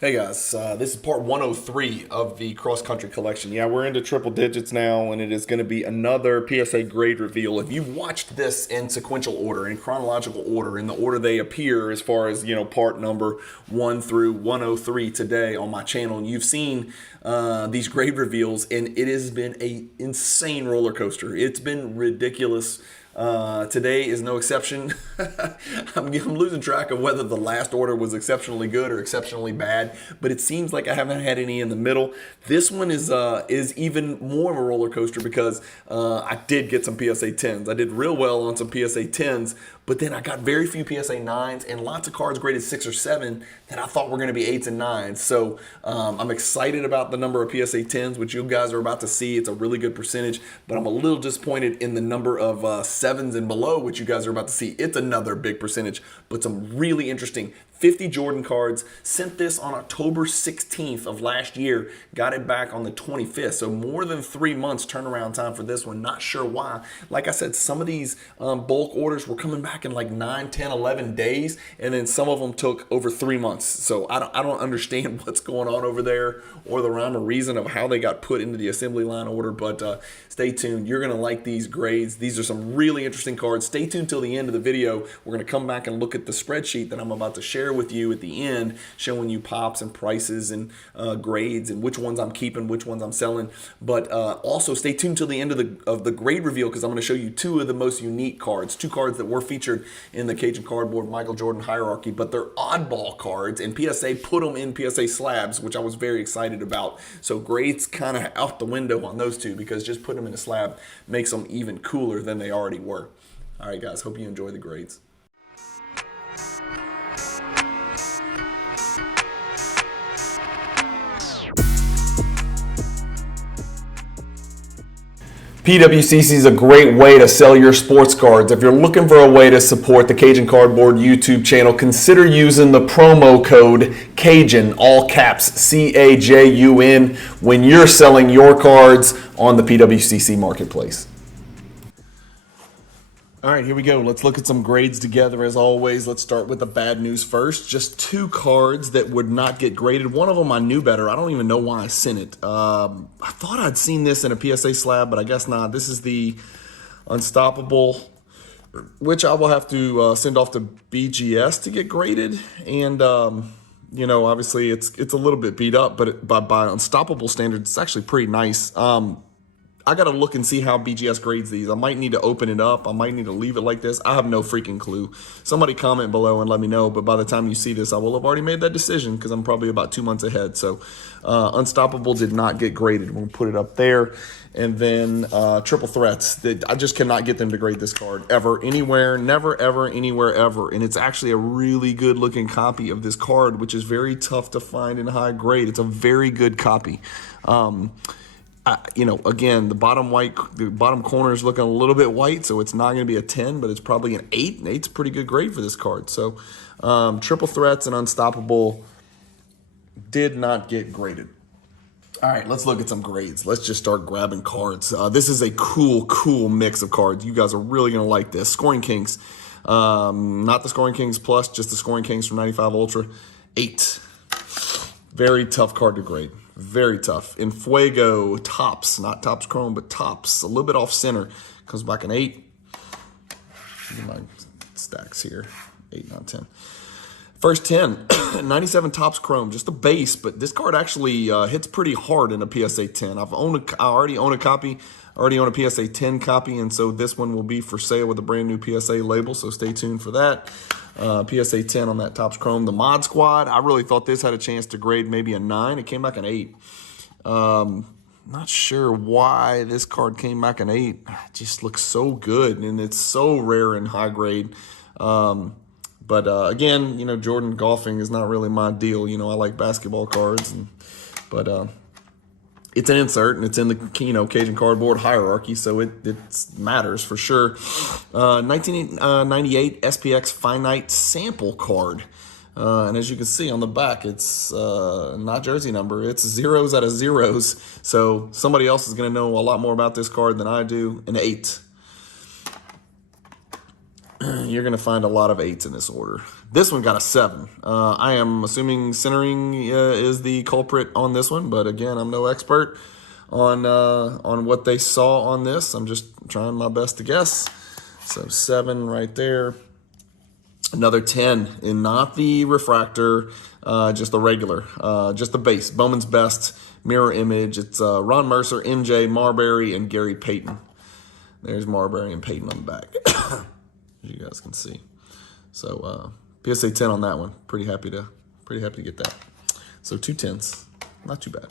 Hey guys, this is part 103 of the cross country collection. Yeah, we're into triple digits now, and it is going to be another PSA grade reveal. If you've watched this in sequential order, in chronological order, in the order they appear, as far as part number 1 through 103 today on my channel, you've seen these grade reveals, and it has been an insane roller coaster. It's been ridiculous. Today is no exception. I'm losing track of whether the last order was exceptionally good or exceptionally bad, but it seems like I haven't had any in the middle. This one is even more of a roller coaster because I did get some PSA 10s. I did real well on some PSA 10s, but then I got very few PSA 9s and lots of cards graded 6 or 7 that I thought were going to be 8s and 9s. So I'm excited about the number of PSA 10s, which you guys are about to see. It's a really good percentage, but I'm a little disappointed in the number of 7s and below, which you guys are about to see. It's another big percentage, but some really interesting 50 Jordan cards. Sent this on October 16th of last year. Got it back on the 25th. So more than 3 months turnaround time for this one. Not sure why. Like I said, some of these bulk orders were coming back in like 9, 10, 11 days. And then some of them took over 3 months. So I don't understand what's going on over there or the rhyme or reason of how they got put into the assembly line order. But stay tuned. You're going to like these grades. These are some really interesting cards. Stay tuned till the end of the video. We're going to come back and look at the spreadsheet that I'm about to share with you at the end, showing you pops and prices and grades and which ones I'm keeping, which ones I'm selling. But also stay tuned till the end of the grade reveal, because I'm going to show you 2 of the most unique cards, 2 cards that were featured in the Cajun Cardboard Michael Jordan hierarchy, but they're oddball cards, and PSA put them in PSA slabs, which I was very excited about. So grades kind of out the window on those 2, because just putting them in a slab makes them even cooler than they already were. All right, guys, hope you enjoy the grades. PWCC is a great way to sell your sports cards. If you're looking for a way to support the Cajun Cardboard YouTube channel, consider using the promo code CAJUN, all caps, CAJUN, when you're selling your cards on the PWCC marketplace. All right, here we go. Let's look at some grades together as always. Let's start with the bad news first. Just 2 cards that would not get graded. One of them I knew better. I don't even know why I sent it. I thought I'd seen this in a PSA slab, but I guess not. This is the Unstoppable, which I will have to send off to BGS to get graded. And, obviously it's a little bit beat up, but by Unstoppable standards, it's actually pretty nice. I got to look and see how BGS grades these. I might need to open it up. I might need to leave it like this. I have no freaking clue. Somebody comment below and let me know. But by the time you see this, I will have already made that decision, because I'm probably about 2 months ahead. So Unstoppable did not get graded. We'll put it up there. And then Triple Threats. I just cannot get them to grade this card ever, anywhere, never, ever, anywhere, ever. And it's actually a really good looking copy of this card, which is very tough to find in high grade. It's a very good copy. Again, the bottom corner is looking a little bit white, so it's not going to be a 10, but it's probably an 8. An 8's a pretty good grade for this card. So Triple Threats and Unstoppable did not get graded. All right, let's look at some grades. Let's just start grabbing cards. This is a cool mix of cards. You guys are really going to like this. Scoring Kings. Not the Scoring Kings Plus, just the Scoring Kings from 95 Ultra. 8. Very tough card to grade. Very tough. In Fuego, Tops, not Tops Chrome, but Tops, a little bit off center. Comes back an 8. Get my stacks here. 8, not 10. First 10, 97 Tops Chrome, just a base, but this card actually hits pretty hard in a PSA 10. I already own a copy. I already own a PSA 10 copy, and so this one will be for sale with a brand new PSA label, so stay tuned for that. PSA 10 on that Topps Chrome. The Mod Squad, I really thought this had a chance to grade maybe a 9. It came back an 8. Not sure why this card came back an 8. It just looks so good, and it's so rare in high grade. But again, Jordan golfing is not really my deal. I like basketball cards, but it's an insert, and it's in the Cajun Cardboard hierarchy, so it matters for sure. 1998 SPX Finite Sample card. And as you can see on the back, it's not jersey number. It's 0s out of 0s. So somebody else is going to know a lot more about this card than I do. An 8. you're going to find a lot of 8s in this order. This one got a 7. I am assuming centering is the culprit on this one, but again, I'm no expert on what they saw on this. I'm just trying my best to guess. So 7 right there. Another 10, and not the refractor, just the regular, just the base. Bowman's Best mirror image. It's Ron Mercer, MJ, Marbury, and Gary Payton. There's Marbury and Payton on the back, as you guys can see. So PSA 10 on that one. Pretty happy to get that. So 2 10s, not too bad.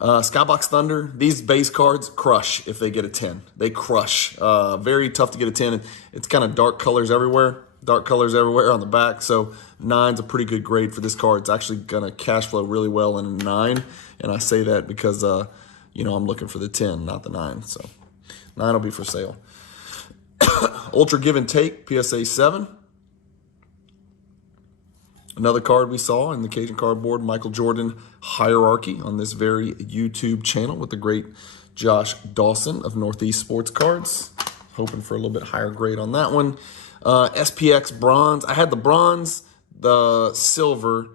Skybox Thunder, these base cards crush if they get a 10. They crush. Very tough to get a 10. It's kind of dark colors everywhere. Dark colors everywhere on the back. So 9's a pretty good grade for this card. It's actually going to cash flow really well in a 9. And I say that because, you know, I'm looking for the 10, not the 9. So 9 will be for sale. Ultra Give and Take, PSA 7. Another card we saw in the Cajun Cardboard, Michael Jordan Hierarchy on this very YouTube channel with the great Josh Dawson of Northeast Sports Cards. Hoping for a little bit higher grade on that one. SPX Bronze. I had the bronze, the silver,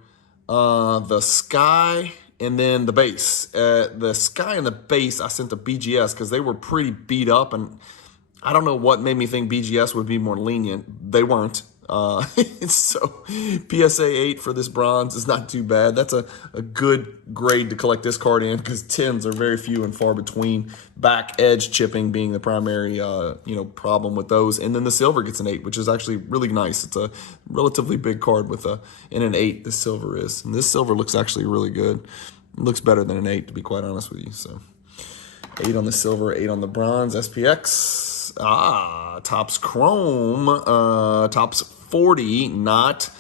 the sky, and then the base. The sky and the base I sent to BGS because they were pretty beat up, and I don't know what made me think BGS would be more lenient. They weren't. So PSA 8 for this bronze is not too bad. That's a good grade to collect this card in because 10s are very few and far between. Back edge chipping being the primary problem with those. And then the silver gets an 8, which is actually really nice. It's a relatively big card with in an 8, the silver is. And this silver looks actually really good. It looks better than an 8, to be quite honest with you. So 8 on the silver, 8 on the bronze. SPX. Topps Chrome, Topps 40, not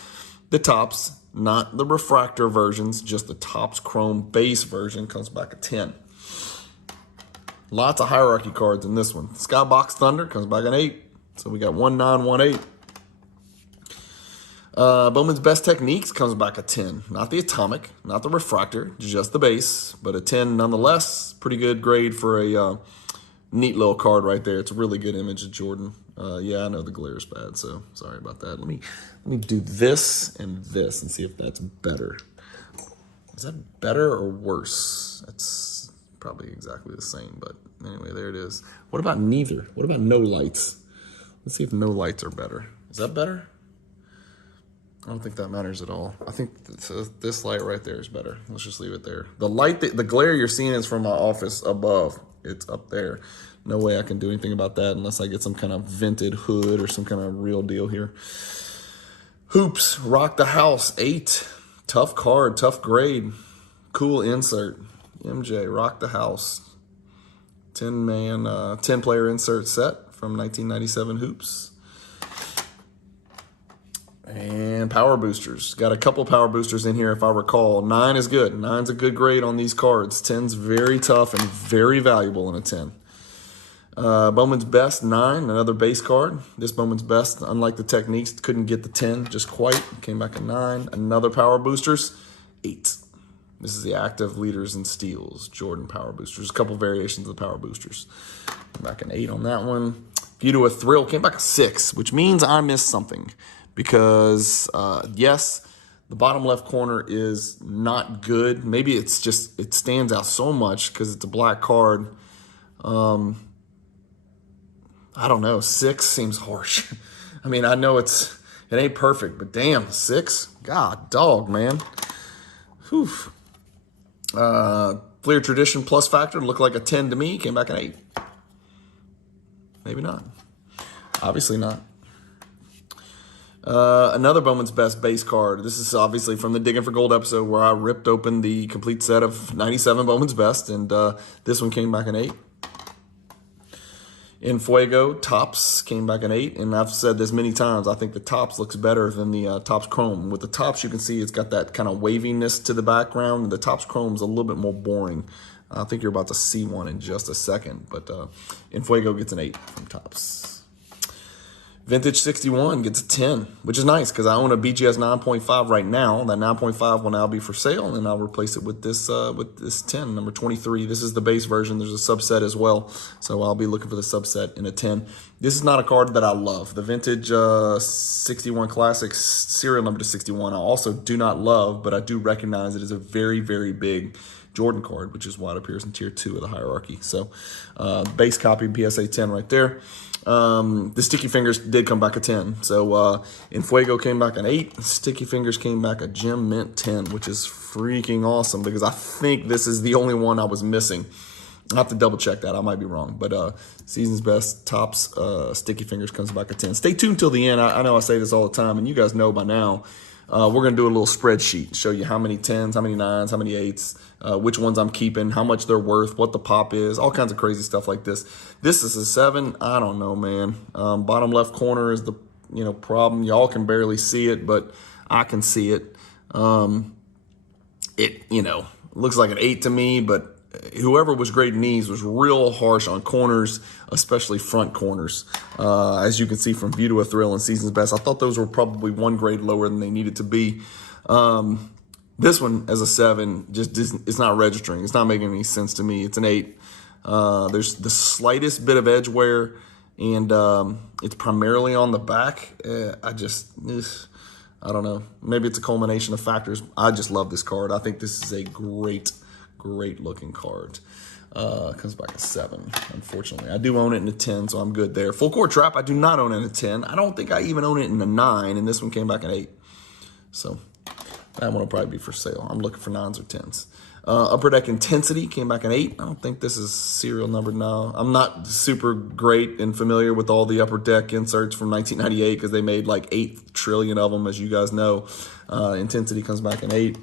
the Topps, not the refractor versions, just the Topps Chrome base version comes back at 10. Lots of hierarchy cards in this one. Skybox Thunder comes back at 8. So we got 1 9, 1 8. Bowman's Best Techniques comes back at 10. Not the Atomic, not the refractor, just the base, but a 10 nonetheless. Pretty good grade for a neat little card right there. It's a really good image of Jordan. Yeah, I know the glare is bad, so sorry about that. Let me do this and see if that's better. Is that better or worse? That's probably exactly the same, but anyway, there it is. What about neither? What about no lights? Let's see if no lights are better. Is that better? I don't think that matters at all. I think this light right there is better. Let's just leave it there. The light, the glare you're seeing is from my office above. It's up there. No way I can do anything about that unless I get some kind of vented hood or some kind of real deal here. Hoops, Rock the House, 8. Tough card, tough grade. Cool insert. MJ, Rock the House. 10-player insert set from 1997 Hoops. And power boosters. Got a couple power boosters in here if I recall. 9 is good. 9's a good grade on these cards. 10's very tough and very valuable in a 10. Bowman's Best, 9, another base card. This Bowman's Best, unlike the Techniques, couldn't get the 10 just quite. Came back a 9. Another power boosters, 8. This is the active leaders and steals. Jordan power boosters. A couple variations of the power boosters. Came back an 8 on that one. View to a Thrill came back a 6, which means I missed something. Because, yes, the bottom left corner is not good. Maybe it's just, it stands out so much because it's a black card. I don't know. 6 seems harsh. I mean, I know it ain't perfect, but damn, 6? God, dog, man. Whew. Fleer Tradition Plus Factor looked like a 10 to me. Came back an 8. Maybe not. Obviously not. Another Bowman's Best base card. This is obviously from the Digging for Gold episode where I ripped open the complete set of 97 Bowman's Best, and this one came back an 8. In Fuego, Topps came back an 8, and I've said this many times, I think the Topps looks better than the Topps Chrome. With the Topps, you can see it's got that kind of waviness to the background, and the Topps Chrome's a little bit more boring. I think you're about to see one in just a second, but In Fuego gets an 8 from Topps. Vintage 61 gets a 10, which is nice because I own a BGS 9.5 right now. That 9.5 will now be for sale, and I'll replace it with this 10, number 23. This is the base version. There's a subset as well, so I'll be looking for the subset in a 10. This is not a card that I love. The Vintage 61 Classic serial number to 61 I also do not love, but I do recognize it as a very, very big Jordan card, which is why it appears in tier 2 of the hierarchy. So base copy PSA 10 right there. The Sticky Fingers did come back a 10. So Infuego came back an 8. Sticky Fingers came back a Gem Mint 10, which is freaking awesome because I think this is the only one I was missing. I have to double check that. I might be wrong. But Season's Best Tops Sticky Fingers comes back a 10. Stay tuned till the end. I know I say this all the time, and you guys know by now. We're going to do a little spreadsheet, show you how many 10s, how many 9s, how many 8s, which ones I'm keeping, how much they're worth, what the pop is, all kinds of crazy stuff like this. This is a 7. I don't know, man. Bottom left corner is the problem. Y'all can barely see it, but I can see it. It looks like an 8 to me, but whoever was grading these was real harsh on corners, especially front corners. As you can see from View to a Thrill and Season's Best, I thought those were probably 1 grade lower than they needed to be. This one, as a 7, it's not registering. It's not making any sense to me. It's an 8. There's the slightest bit of edge wear, and it's primarily on the back. I don't know. Maybe it's a culmination of factors. I just love this card. I think this is a great looking card. Comes back a 7, unfortunately. I do own it in a 10, so I'm good there. Full Court Trap, I do not own it in a 10. I don't think I even own it in a 9, and this one came back an 8. So that one will probably be for sale. I'm looking for 9s or 10s. Upper Deck Intensity came back an 8. I don't think this is serial numbered now. I'm not super great and familiar with all the Upper Deck inserts from 1998 because they made like 8 trillion of them, as you guys know. Intensity comes back an 8.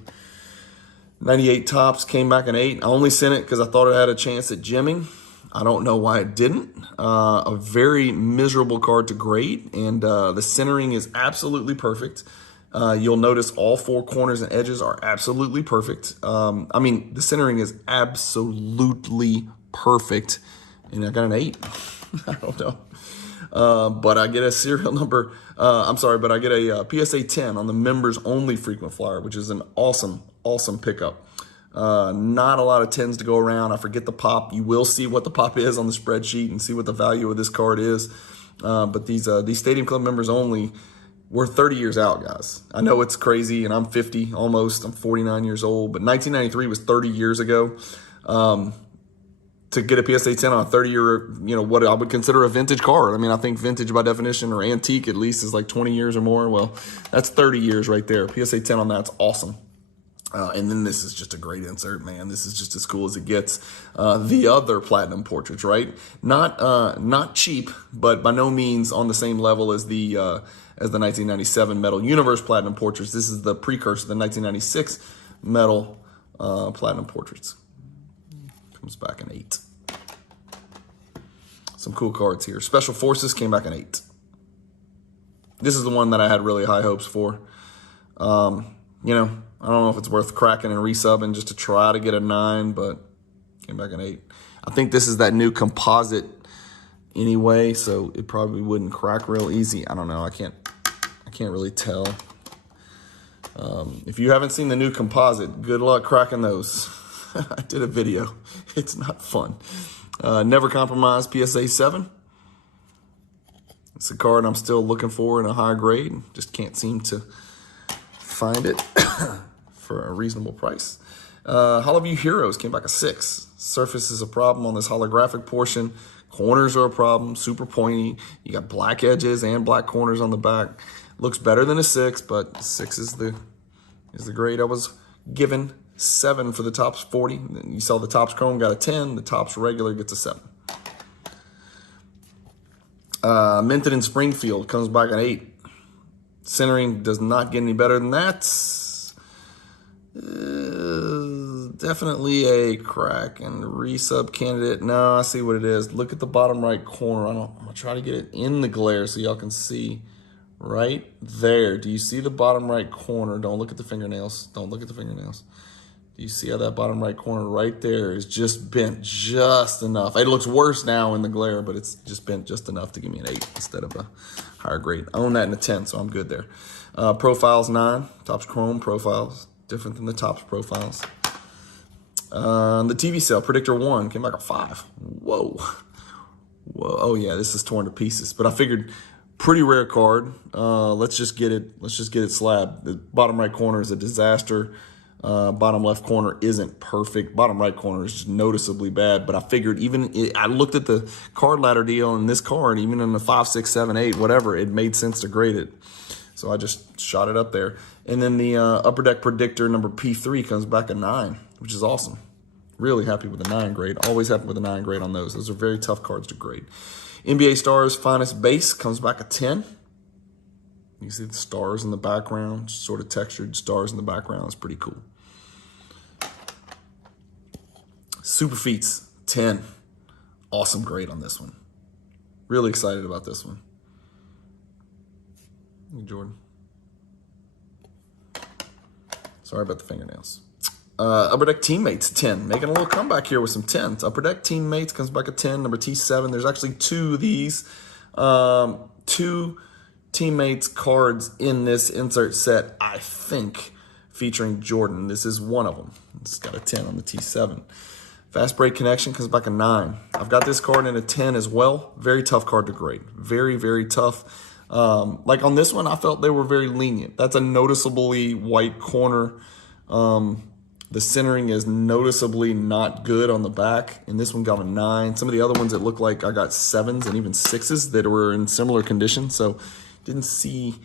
98 Tops came back an 8. I only sent it because I thought it had a chance at gemming. I don't know why it didn't. A very miserable card to grade, and the centering is absolutely perfect. You'll notice all 4 corners and edges are absolutely perfect. The centering is absolutely perfect, and I got an 8. I don't know. But I get a serial number. But I get a PSA 10 on the members only frequent flyer, which is an awesome pickup. Not a lot of 10s to go around. I forget the pop. You will see what the pop is on the spreadsheet and see what the value of this card is. But these Stadium Club members only, we're 30 years out, guys. I know it's crazy, and I'm 50 almost. I'm 49 years old, but 1993 was 30 years ago. To get a PSA 10 on a 30-year, what I would consider a vintage card. I mean, I think vintage by definition, or antique at least, is like 20 years or more. Well, that's 30 years right there. PSA 10 on that's awesome. And then this is just a great insert, man. This is just as cool as it gets. The other platinum portraits, right? Not cheap, but by no means on the same level as the 1997 Metal Universe platinum portraits. This is the precursor, the 1996 Metal platinum portraits. Comes back an 8. Some cool cards here. Special Forces came back an 8. This is the one that I had really high hopes for. I don't know if it's worth cracking and resubbing just to try to get a 9, but came back an 8. I think this is that new composite anyway, so it probably wouldn't crack real easy. I don't know. I can't really tell. If you haven't seen the new composite, good luck cracking those. I did a video. It's not fun. Never Compromise PSA 7. It's a card I'm still looking for in a high grade. Just can't seem to find it for a reasonable price. Hollowview Heroes came back a 6. Surface is a problem on this holographic portion. Corners are a problem, super pointy. You got black edges and black corners on the back. Looks better than a 6, but 6 is the grade I was given. 7 for the Tops 40. You saw the Tops Chrome got a 10. The Tops regular gets a 7. Minted in Springfield comes back an 8. Centering does not get any better than that. Definitely a crack and resub candidate. No, I see what it is. Look at the bottom right corner. I'm gonna try to get it in the glare so y'all can see right there. Do you see the bottom right corner? Don't look at the fingernails. Don't look at the fingernails. Do you see how that bottom right corner right there is just bent just enough? It looks worse now in the glare, but it's just bent just enough to give me an 8 instead of a higher grade. I own that in a 10, so I'm good there. Profiles 9, tops chrome profiles, different than the tops profiles. The TV sale, predictor 1, came back a 5. Whoa. Whoa. Oh yeah, this is torn to pieces, but I figured pretty rare card. Let's just get it slabbed. The bottom right corner is a disaster. Bottom left corner isn't perfect. Bottom right corner is just noticeably bad, but I figured I looked at the card ladder deal in this card, even in the 5, 6, 7, 8, whatever, it made sense to grade it. So I just shot it up there. And then the upper deck predictor number P3 comes back a 9, which is awesome. Really happy with the 9 grade. Always happy with the 9 grade on those. Those are very tough cards to grade. NBA Stars Finest Base comes back a 10. You see the stars in the background, just sort of textured stars in the background. It's pretty cool. Super Feats 10. Awesome grade on this one. Really excited about this one. Hey, Jordan. Sorry about the fingernails. Upper Deck Teammates 10. Making a little comeback here with some 10s. Upper Deck Teammates comes back a 10. Number T7. There's actually 2 of these. 2 Teammates cards in this insert set, I think, featuring Jordan. This is one of them. It's got a 10 on the T7. Fast Break Connection comes back a 9. I've got this card in a 10 as well. Very tough card to grade. Very, very tough. Like on this one, I felt they were very lenient. That's a noticeably white corner. The centering is noticeably not good on the back. And this one got a 9. Some of the other ones, it looked like I got 7s and even 6s that were in similar condition. So didn't see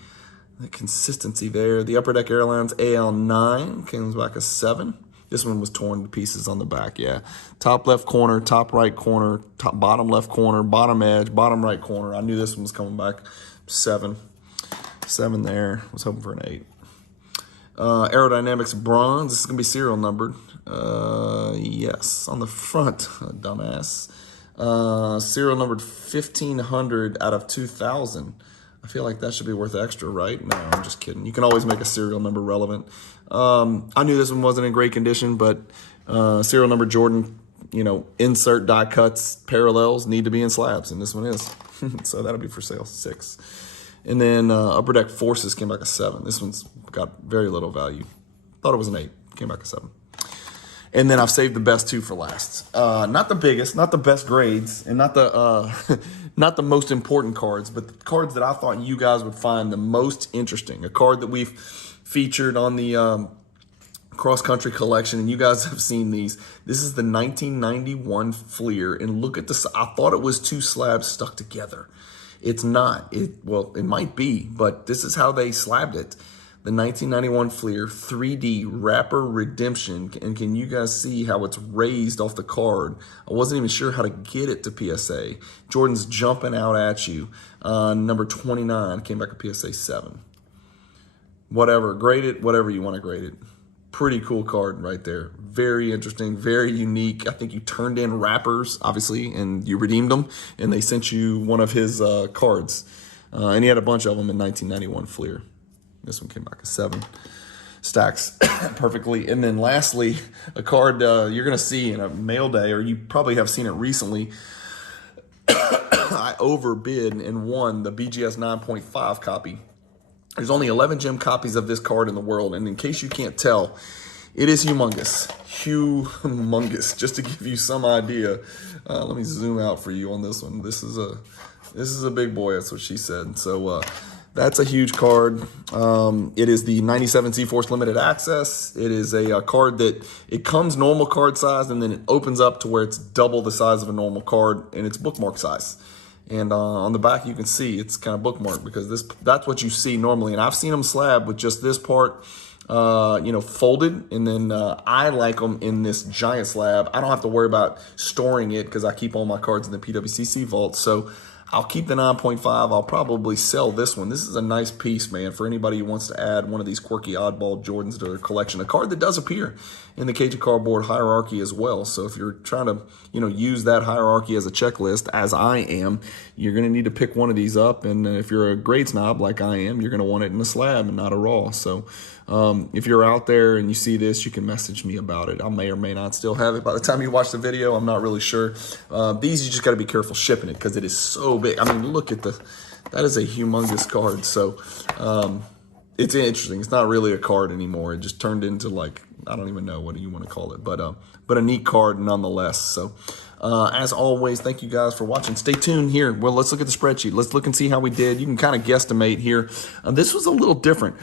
the consistency there. The Upper Deck Airlines AL9 comes back a 7. This one was torn to pieces on the back, yeah. Top left corner, top right corner, top bottom left corner, bottom edge, bottom right corner. I knew this one was coming back 7. 7 there. Was hoping for an 8. Aerodynamics Bronze. This is going to be serial numbered. Yes, on the front, dumbass. Serial numbered 1500 out of 2000. I feel like that should be worth extra, right? No, I'm just kidding. You can always make a serial number relevant. I knew this one wasn't in great condition, but serial number Jordan, insert die cuts, parallels need to be in slabs, and this one is. So that'll be for sale, 6. And then Upper Deck Forces came back a 7. This one's got very little value. Thought it was an 8. Came back a 7. And then I've saved the best 2 for last. Not the biggest, not the best grades, and not the not the most important cards, but the cards that I thought you guys would find the most interesting. A card that we've featured on the Cross Country Collection, and you guys have seen these. This is the 1991 Fleer, and look at this. I thought it was 2 slabs stuck together. It's not. Well, it might be, but this is how they slabbed it. The 1991 Fleer 3D Wrapper Redemption. And can you guys see how it's raised off the card? I wasn't even sure how to get it to PSA. Jordan's jumping out at you. Number 29 came back a PSA 7. Whatever, grade it, whatever you want to grade it. Pretty cool card right there. Very interesting, very unique. I think you turned in wrappers, obviously, and you redeemed them, and they sent you one of his cards. And he had a bunch of them in 1991 Fleer. This one came back a 7. Stacks perfectly. And then lastly, a card you're going to see in a mail day, or you probably have seen it recently. I overbid and won the BGS 9.5 copy. There's only 11 gem copies of this card in the world, and in case you can't tell, it is humongous. Humongous. Just to give you some idea, let me zoom out for you on this one. This is a big boy. That's what she said. So that's a huge card. It is the 97 Z-Force Limited Access. It is a card that it comes normal card size, and then it opens up to where it's double the size of a normal card, and it's bookmark size. And on the back, you can see it's kind of bookmarked because that's what you see normally. And I've seen them slab with just this part, folded. And then I like them in this giant slab. I don't have to worry about storing it because I keep all my cards in the PWCC Vault. So I'll keep the 9.5. I'll probably sell this one. This is a nice piece, man, for anybody who wants to add one of these quirky oddball Jordans to their collection. A card that does appear in the Cajun Cardboard hierarchy as well. So if you're trying to, use that hierarchy as a checklist, as I am, you're going to need to pick one of these up. And if you're a grade snob like I am, you're going to want it in a slab and not a raw. So If you're out there and you see this, you can message me about it. I may or may not still have it by the time you watch the video. I'm not really sure. These, you just got to be careful shipping it because it is so big. I mean, look at that is a humongous card. So it's interesting. It's not really a card anymore. It just turned into, like, I don't even know what you want to call it, but a neat card nonetheless. So as always, thank you guys for watching. Stay tuned here. Well, let's look at the spreadsheet. Let's look and see how we did. You can kind of guesstimate here. This was a little different.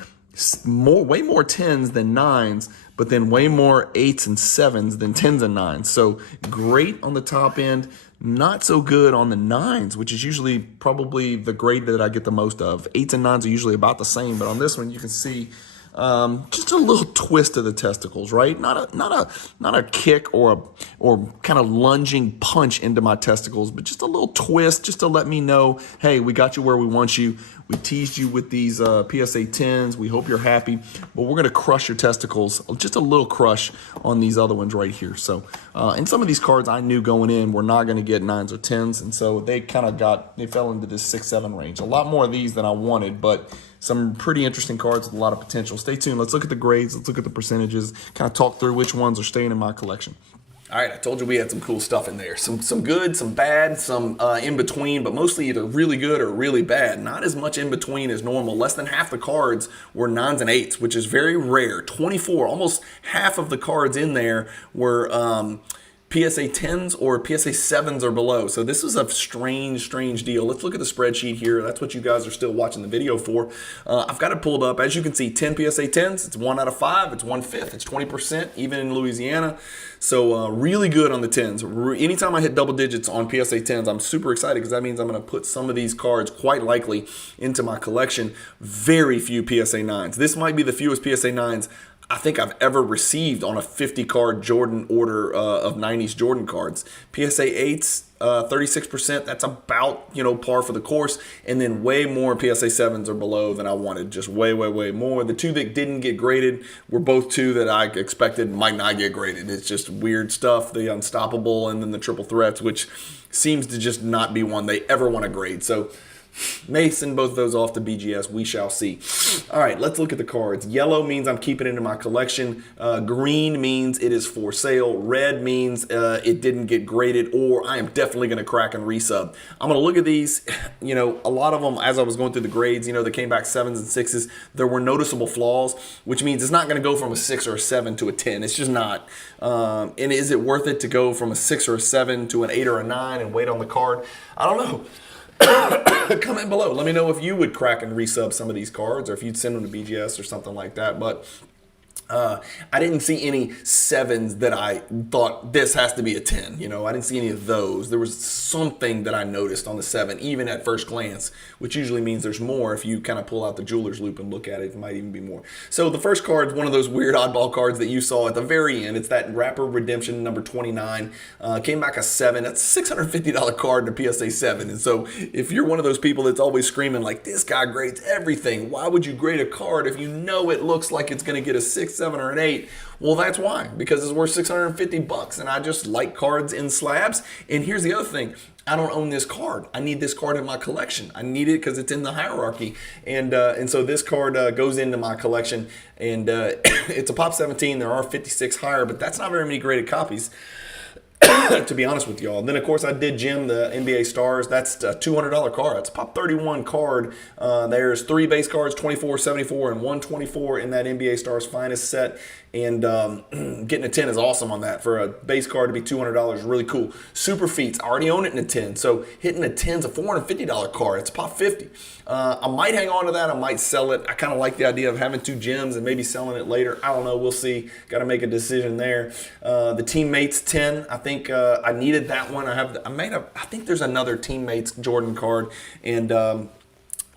Way more 10s than 9s, but then way more 8s and 7s than 10s and 9s. So great on the top end, not so good on the 9s, which is usually probably the grade that I get the most of. 8s and 9s are usually about the same, but on this one you can see just a little twist of the testicles, right? Not a kick or kind of lunging punch into my testicles, but just a little twist, just to let me know, hey, we got you where we want you. We teased you with these PSA 10s. We hope you're happy, but we're gonna crush your testicles. Just a little crush on these other ones right here. So, and some of these cards I knew going in were not gonna get 9s or 10s, and so they fell into this 6-7 range. A lot more of these than I wanted, but some pretty interesting cards with a lot of potential. Stay tuned. Let's look at the grades. Let's look at the percentages. Kind of talk through which ones are staying in my collection. All right, I told you we had some cool stuff in there. Some good, some bad, some in between, but mostly either really good or really bad. Not as much in between as normal. Less than half the cards were 9s and 8s, which is very rare. 24, almost half of the cards in there were PSA 10s or PSA 7s or below. So this is a strange deal. Let's look at the spreadsheet here. That's what you guys are still watching the video for. I've got it pulled up. As you can see, 10 PSA 10s, it's 1 out of 5, it's 1/5, it's 20%, even in Louisiana. So really good on the 10s. Anytime I hit double digits on PSA 10s, I'm super excited because that means I'm gonna put some of these cards quite likely into my collection. Very few PSA 9s. This might be the fewest PSA 9s I think I've ever received on a 50 card Jordan order of 90s Jordan cards. PSA 8s, 36%, that's about, you know, par for the course, and then way more PSA 7s or below than I wanted, just way more. The two that didn't get graded were both two that I expected might not get graded. It's just weird stuff, the Unstoppable and then the Triple Threats, which seems to just not be one they ever want to grade. So may send both of those off to BGS. We shall see. All right, let's look at the cards. Yellow means I'm keeping it in my collection. Green means it is for sale. Red means it didn't get graded, or I am definitely going to crack and resub. I'm going to look at these. You know, a lot of them, as I was going through the grades, you know, they came back 7s and 6s. There were noticeable flaws, which means it's not going to go from a 6 or a 7 to a 10. It's just not. And is it worth it to go from a 6 or a 7 to an 8 or a 9 and wait on the card? I don't know. Comment below. Let me know if you would crack and resub some of these cards, or if you'd send them to BGS or something like that. But I didn't see any 7s that I thought this has to be a 10. You know, I didn't see any of those. There was something that I noticed on the 7, even at first glance, which usually means there's more. If you kind of pull out the jeweler's loop and look at it, it might even be more. So the first card is one of those weird oddball cards that you saw at the very end. It's that Rapper Redemption number 29. Came back a 7. That's a $650 card in a PSA 7. And so if you're one of those people that's always screaming like, this guy grades everything, why would you grade a card if you know it looks like it's going to get a 6, 7, or an 8? Well, that's why, because it's worth $650, and I just like cards in slabs. And here's the other thing. I don't own this card. I need this card in my collection. I need it because it's in the hierarchy. And so this card goes into my collection, and it's a Pop 17. There are 56 higher, but that's not very many graded copies, to be honest with y'all. And then, of course, I did Jim the NBA Stars. That's a $200 card. It's a Pop 31 card. There's 3 base cards, 24, 74, and 124 in that NBA Stars Finest set. And getting a 10 is awesome on that. For a base card to be $200 is really cool. Super Feats, I already own it in a 10. So hitting a 10 is a $450 card. It's Pop 50. I might hang on to that. I might sell it. I kind of like the idea of having 2 gems and maybe selling it later. I don't know. We'll see. Got to make a decision there. The Teammates 10, I think I needed that one. I think there's another Teammates Jordan card, and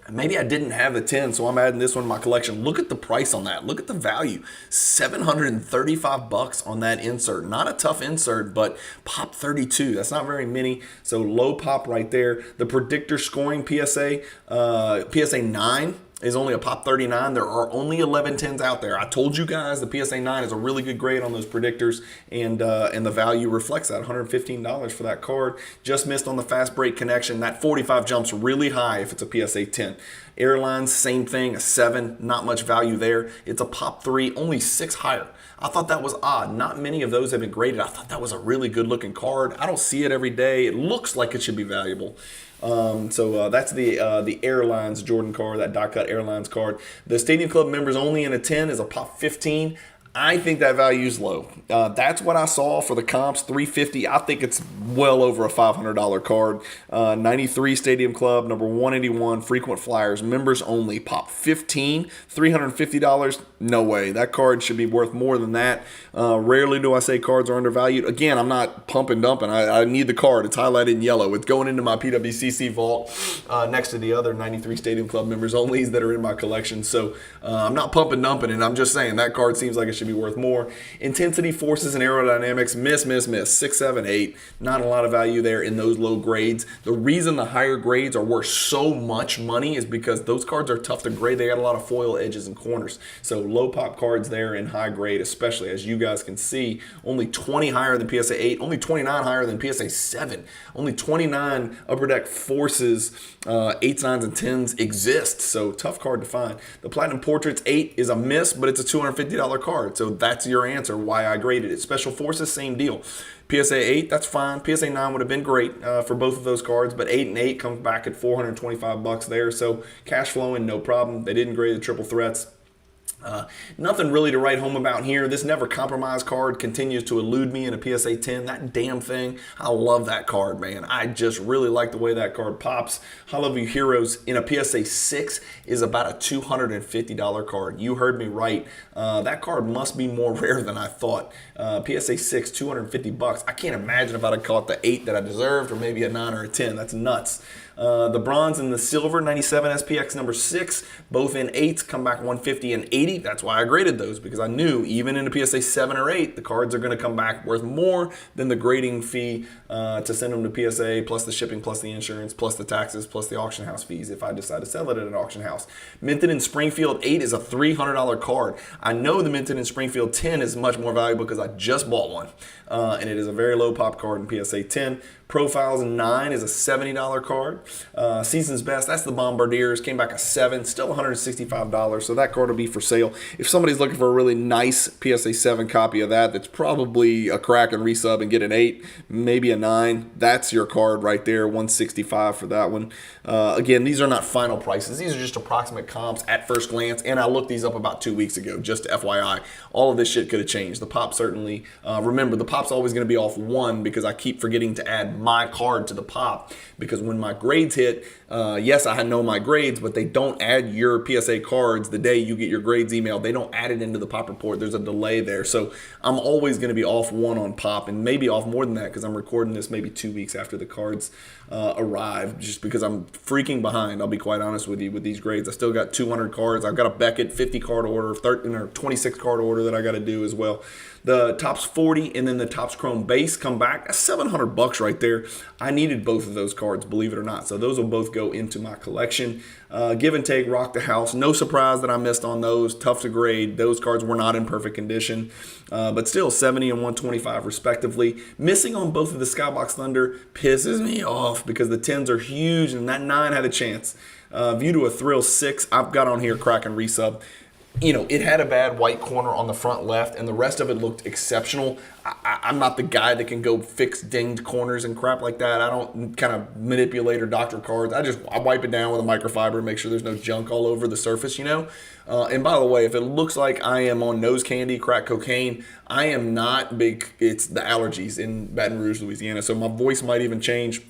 maybe I didn't have the 10, so I'm adding this one to my collection. Look at the price on that. Look at the value. $735 on that insert. Not a tough insert, but Pop 32. That's not very many, so low pop right there. The Predictor Scoring PSA, PSA 9. is only a pop 39. There are only 11 10s out there. I told you guys the PSA 9 is a really good grade on those predictors, and the value reflects that. $115 for that card. Just missed on the fast break connection. That 45 jumps really high if it's a PSA 10. Airlines, same thing, a 7, not much value there. It's a pop 3, only 6 higher. I thought that was odd. Not many of those have been graded. I thought that was a really good looking card. I don't see it every day. It looks like it should be valuable. So that's the Airlines Jordan card, that die cut Airlines card. The Stadium Club members only in a 10 is a pop 15. I think that value is low. That's what I saw for the comps, $350. I think it's well over a $500 card. 93 Stadium Club, number 181, frequent flyers, members only, pop 15, $350. No way. That card should be worth more than that. Rarely do I say cards are undervalued. Again, I'm not pump and dumping. I need the card. It's highlighted in yellow. It's going into my PWCC Vault next to the other 93 Stadium Club members onlys that are in my collection. So I'm not pump and dumping it. I'm just saying that card seems like it should be worth more. Intensity, forces, and aerodynamics, miss. 6, 7, 8. Not a lot of value there in those low grades. The reason the higher grades are worth so much money is because those cards are tough to grade. They got a lot of foil edges and corners. So low pop cards there in high grade, especially as you guys can see, only 20 higher than PSA 8, only 29 higher than PSA 7, only 29 upper deck forces, 8s, 9s, and 10s exist. So tough card to find. The Platinum Portraits 8 is a miss, but it's a $250 card. So that's your answer why I graded it. Special Forces, same deal. PSA 8, that's fine. PSA 9 would have been great for both of those cards, but 8 and 8 comes back at $425 there. So cash flowing, no problem. They didn't grade the triple threats. Nothing really to write home about here. This Never Compromise card continues to elude me in a PSA 10. That damn thing, I love that card, man. I just really like the way that card pops. I Love You Heroes in a PSA 6 is about a $250 card. You heard me right. That card must be more rare than I thought. PSA 6, $250. I can't imagine if I'd have caught the 8 that I deserved, or maybe a 9 or a 10. That's nuts. The bronze and the silver 97 SPX number 6, both in 8s, come back 150 and 80. That's why I graded those, because I knew even in a PSA 7 or 8, the cards are going to come back worth more than the grading fee to send them to PSA, plus the shipping, plus the insurance, plus the taxes, plus the auction house fees if I decide to sell it at an auction house. Minted in Springfield 8 is a $300 card. I know the Minted in Springfield 10 is much more valuable because I just bought one, and it is a very low pop card in PSA 10. Profiles 9 is a $70 card. Season's Best, that's the Bombardiers, came back a 7, still $165, so that card will be for sale. If somebody's looking for a really nice PSA 7 copy of that, that's probably a crack and resub and get an 8, maybe a 9, that's your card right there, $165 for that one. Again, these are not final prices. These are just approximate comps at first glance, and I looked these up about 2 weeks ago, just FYI. All of this shit could have changed. The pop certainly, remember, the pop's always going to be off 1 because I keep forgetting to add my card to the pop, because when my grades hit, yes, I know my grades, but they don't add your PSA cards the day you get your grades email. They don't add it into the pop report. There's a delay there. So I'm always going to be off 1 on pop, and maybe off more than that because I'm recording this maybe 2 weeks after the cards arrive, just because I'm freaking behind. I'll be quite honest with you with these grades. I still got 200 cards. I've got a Beckett 50 card order, 13 or 26 card order that I got to do as well. The Topps 40 and then the Topps Chrome base come back. That's $700 right there. I needed both of those cards, believe it or not. So those will both go into my collection. Give and Take, Rock the House. No surprise that I missed on those. Tough to grade. Those cards were not in perfect condition, but still 70 and 125 respectively. Missing on both of the Skybox Thunder pisses me off because the 10s are huge and that 9 had a chance. View to a Thrill 6, I've got on here crack and resub. You know, it had a bad white corner on the front left, and the rest of it looked exceptional. I'm not the guy that can go fix dinged corners and crap like that. I don't kind of manipulate or doctor cards. I wipe it down with a microfiber and make sure there's no junk all over the surface, you know. And by the way, if it looks like I am on nose candy, crack cocaine, I am not big. It's the allergies in Baton Rouge, Louisiana. So my voice might even change.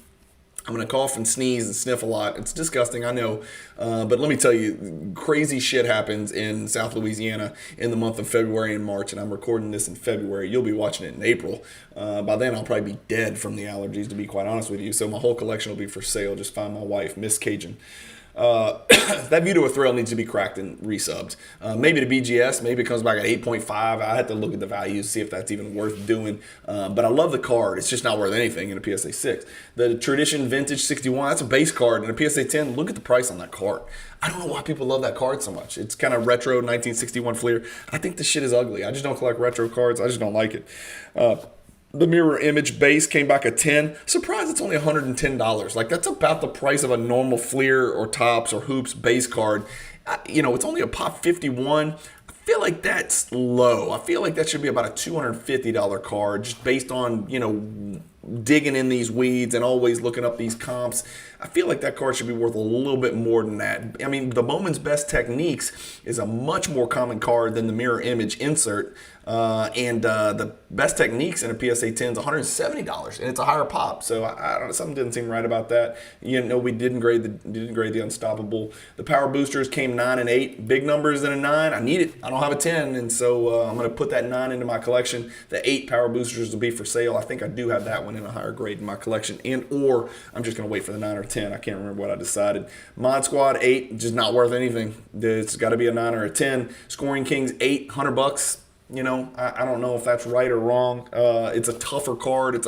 I'm going to cough and sneeze and sniff a lot. It's disgusting, I know. But let me tell you, crazy shit happens in South Louisiana in the month of February and March, and I'm recording this in February. You'll be watching it in April. By then, I'll probably be dead from the allergies, to be quite honest with you. So my whole collection will be for sale. Just find my wife, Miss Cajun. That View to a Thrill needs to be cracked and resubbed. Maybe to BGS, maybe it comes back at 8.5. I have to look at the values, see if that's even worth doing. But I love the card. It's just not worth anything in a PSA 6. The Tradition Vintage 61, that's a base card. In a PSA 10, look at the price on that card. I don't know why people love that card so much. It's kind of retro 1961 Fleer. I think this shit is ugly. I just don't collect retro cards. I just don't like it. The Mirror Image base came back at 10. Surprised it's only $110. Like, that's about the price of a normal Fleer or Topps or Hoops base card. It's only a pop 51. I feel like that's low. I feel like that should be about a $250 card, just based on, digging in these weeds and always looking up these comps. I feel like that card should be worth a little bit more than that. I mean, the Bowman's Best Techniques is a much more common card than the Mirror Image insert. And the Best Techniques in a PSA 10 is $170, and it's a higher pop. So I don't know, something didn't seem right about that. We didn't grade the Unstoppable. The Power Boosters came 9 and 8, big numbers in a 9. I need it. I don't have a 10, and so I'm going to put that 9 into my collection. The 8 Power Boosters will be for sale. I think I do have that one in a higher grade in my collection, or I'm just going to wait for the 9 or 10. I can't remember what I decided. Mod Squad 8, just not worth anything. It's got to be a 9 or a 10. Scoring Kings 8, $100. I don't know if that's right or wrong. It's a tougher card. It's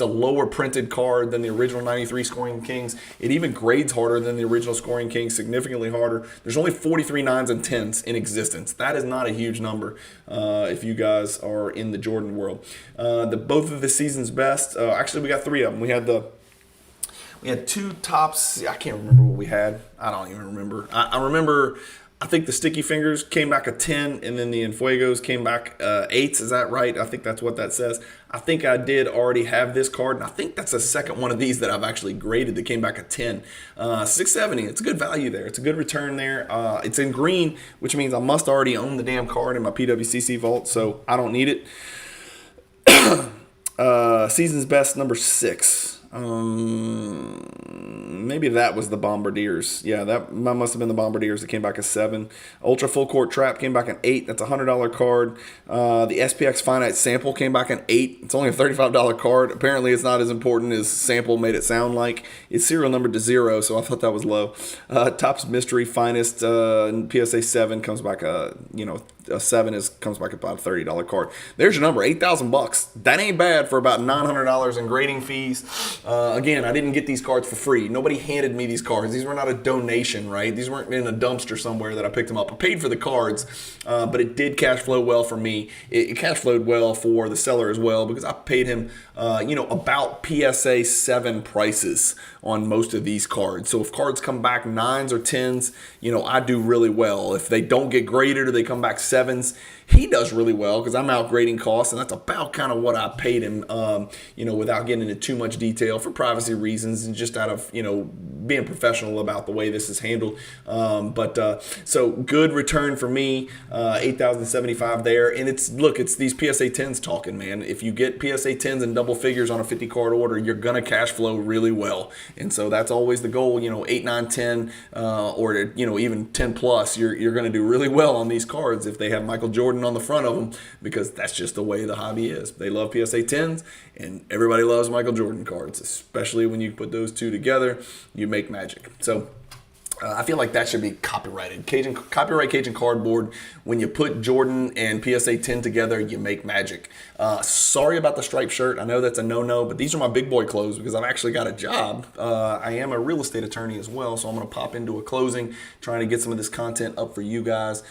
a lower printed card than the original 93 Scoring Kings. It even grades harder than the original Scoring Kings, significantly harder. There's only 43 9s and 10s in existence. That is not a huge number if you guys are in the Jordan world. Both of the season's best. Actually, we got 3 of them. We had 2 Tops. I can't remember what we had. I don't even remember. I remember. I think the Sticky Fingers came back a 10, and then the Enfuegos came back 8s. Is that right? I think that's what that says. I think I did already have this card, and I think that's the second one of these that I've actually graded that came back a 10. 670, it's a good value there. It's a good return there. It's in green, which means I must already own the damn card in my PWCC Vault, so I don't need it. Season's best, number 6. Maybe that was the Bombardiers. Yeah, that must have been the Bombardiers that came back a 7. Ultra Full Court Trap came back an 8. That's a $100 card. The SPX Finite Sample came back an 8. It's only a $35 card. Apparently, it's not as important as Sample made it sound like. It's serial numbered to 0, so I thought that was low. Topps Mystery Finest PSA 7 comes back a 7 comes back about a $30 card. There's your number, $8,000. That ain't bad for about $900 in grading fees. Again, I didn't get these cards for free. Nobody handed me these cards. These were not a donation, right? These weren't in a dumpster somewhere that I picked them up. I paid for the cards, but it did cash flow well for me. It cash flowed well for the seller as well, because I paid him, about PSA 7 prices on most of these cards. So if cards come back 9s or 10s, I do really well. If they don't get graded or they come back 7s, he does really well, because I'm out grading costs, and that's about kind of what I paid him, without getting into too much detail for privacy reasons and just out of, being professional about the way this is handled. So good return for me, $8,075 there. And it's these PSA 10s talking, man. If you get PSA 10s in double figures on a 50 card order, you're going to cash flow really well. And so that's always the goal, 8, 9, 10, or even 10 plus. You're going to do really well on these cards if they have Michael Jordan on the front of them, because that's just the way the hobby is. They love PSA 10s, and everybody loves Michael Jordan cards, especially when you put those two together, you make magic. So I feel like that should be copyrighted. Copyright Cajun Cardboard. When you put Jordan and PSA 10 together, you make magic. Sorry about the striped shirt. I know that's a no-no, but these are my big boy clothes because I've actually got a job. I am a real estate attorney as well, so I'm going to pop into a closing, trying to get some of this content up for you guys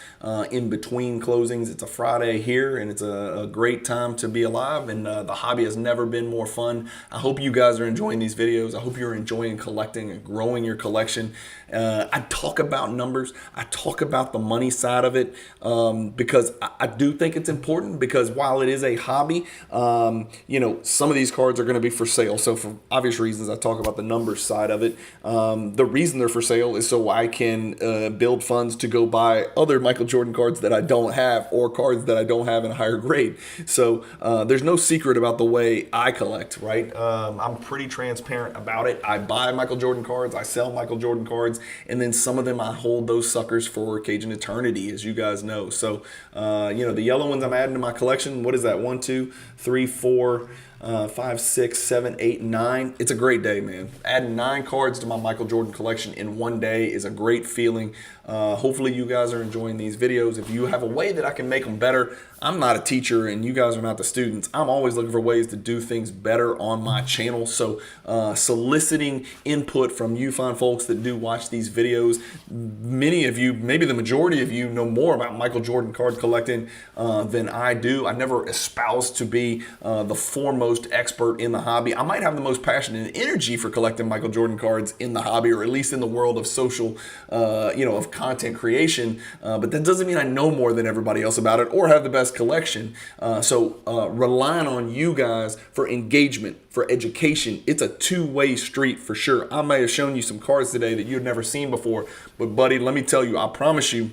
in between closings. It's a Friday here, and it's a great time to be alive, and the hobby has never been more fun. I hope you guys are enjoying these videos. I hope you're enjoying collecting and growing your collection. I talk about numbers. I talk about the money side of it because I do think it's important, because while it is a hobby, some of these cards are going to be for sale. So for obvious reasons, I talk about the numbers side of it. The reason they're for sale is so I can build funds to go buy other Michael Jordan cards that I don't have, or cards that I don't have in a higher grade. So there's no secret about the way I collect, right? I'm pretty transparent about it. I buy Michael Jordan cards. I sell Michael Jordan cards. and then some of them I hold those suckers for Cajun eternity, as you guys know. So, you know, the yellow ones I'm adding to my collection. What is that? 1, 2, 3, 4, 5, 6, 7, 8, 9. It's a great day, man. Adding 9 cards to my Michael Jordan collection in one day is a great feeling. Hopefully you guys are enjoying these videos. If you have a way that I can make them better, I'm not a teacher and you guys are not the students. I'm always looking for ways to do things better on my channel. So soliciting input from you fine folks that do watch these videos. Many of you, maybe the majority of you, know more about Michael Jordan card collecting than I do. I never espoused to be the foremost expert in the hobby. I might have the most passion and energy for collecting Michael Jordan cards in the hobby, or at least in the world of social, you know, of content creation. But that doesn't mean I know more than everybody else about it or have the best collection. So relying on you guys for engagement, for education, it's a two-way street for sure. I may have shown you some cards today that you've never seen before, but buddy, let me tell you, I promise you,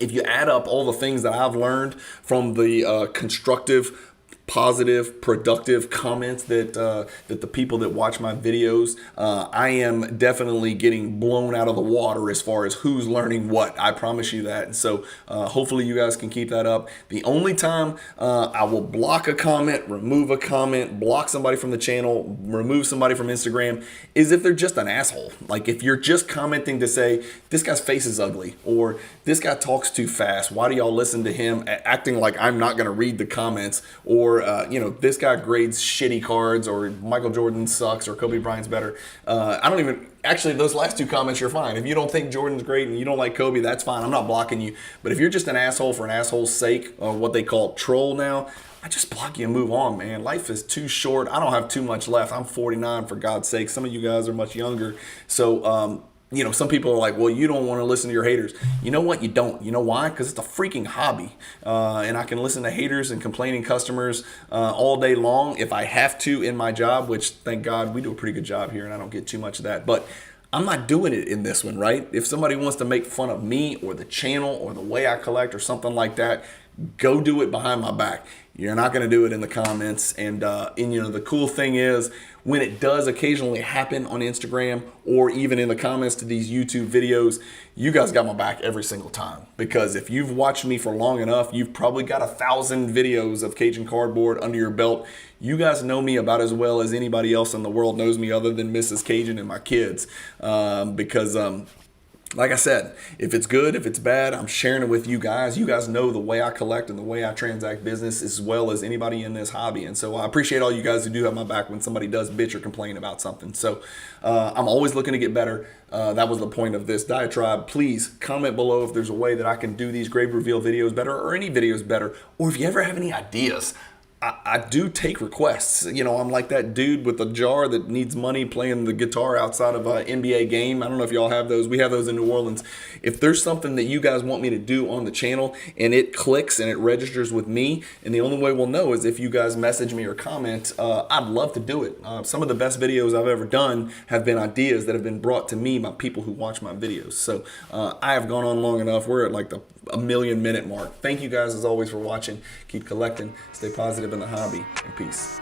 if you add up all the things that I've learned from the constructive, positive, productive comments that that the people that watch my videos, I am definitely getting blown out of the water as far as who's learning what. I promise you that. And so hopefully you guys can keep that up. The only time I will block a comment, remove a comment, block somebody from the channel, remove somebody from Instagram is if they're just an asshole. Like if you're just commenting to say, this guy's face is ugly, or this guy talks too fast, why do y'all listen to him, acting like I'm not going to read the comments, or you know, this guy grades shitty cards, or Michael Jordan sucks, or Kobe Bryant's better. I don't even, actually, those last 2 comments, you're fine. If you don't think Jordan's great and you don't like Kobe, that's fine. I'm not blocking you. But if you're just an asshole for an asshole's sake, or what they call troll now, I just block you and move on, man. Life is too short. I don't have too much left. I'm 49, for God's sake. Some of you guys are much younger. So, you know, some people are like, well, you don't want to listen to your haters. You know what? You don't. You know why? Because it's a freaking hobby. And I can listen to haters and complaining customers all day long if I have to in my job, which, thank God, we do a pretty good job here and I don't get too much of that. But I'm not doing it in this one, right? If somebody wants to make fun of me or the channel or the way I collect or something like that, go do it behind my back. You're not going to do it in the comments. And you know, the cool thing is, when it does occasionally happen on Instagram or even in the comments to these YouTube videos, you guys got my back every single time. Because if you've watched me for long enough, you've probably got 1,000 videos of Cajun cardboard under your belt. You guys know me about as well as anybody else in the world knows me, other than Mrs. Cajun and my kids. Like I said, if it's good, if it's bad, I'm sharing it with you guys. You guys know the way I collect and the way I transact business as well as anybody in this hobby. And so I appreciate all you guys who do have my back when somebody does bitch or complain about something. So I'm always looking to get better. That was the point of this diatribe. Please comment below if there's a way that I can do these grave reveal videos better, or any videos better, or if you ever have any ideas. I do take requests. You know, I'm like that dude with the jar that needs money playing the guitar outside of an NBA game. I don't know if y'all have those. We have those in New Orleans. If there's something that you guys want me to do on the channel and it clicks and it registers with me, and the only way we'll know is if you guys message me or comment, I'd love to do it. Some of the best videos I've ever done have been ideas that have been brought to me by people who watch my videos. So I have gone on long enough. We're at like the 1,000,000 minute mark. Thank you guys as always for watching. Keep collecting, stay positive in the hobby, and peace.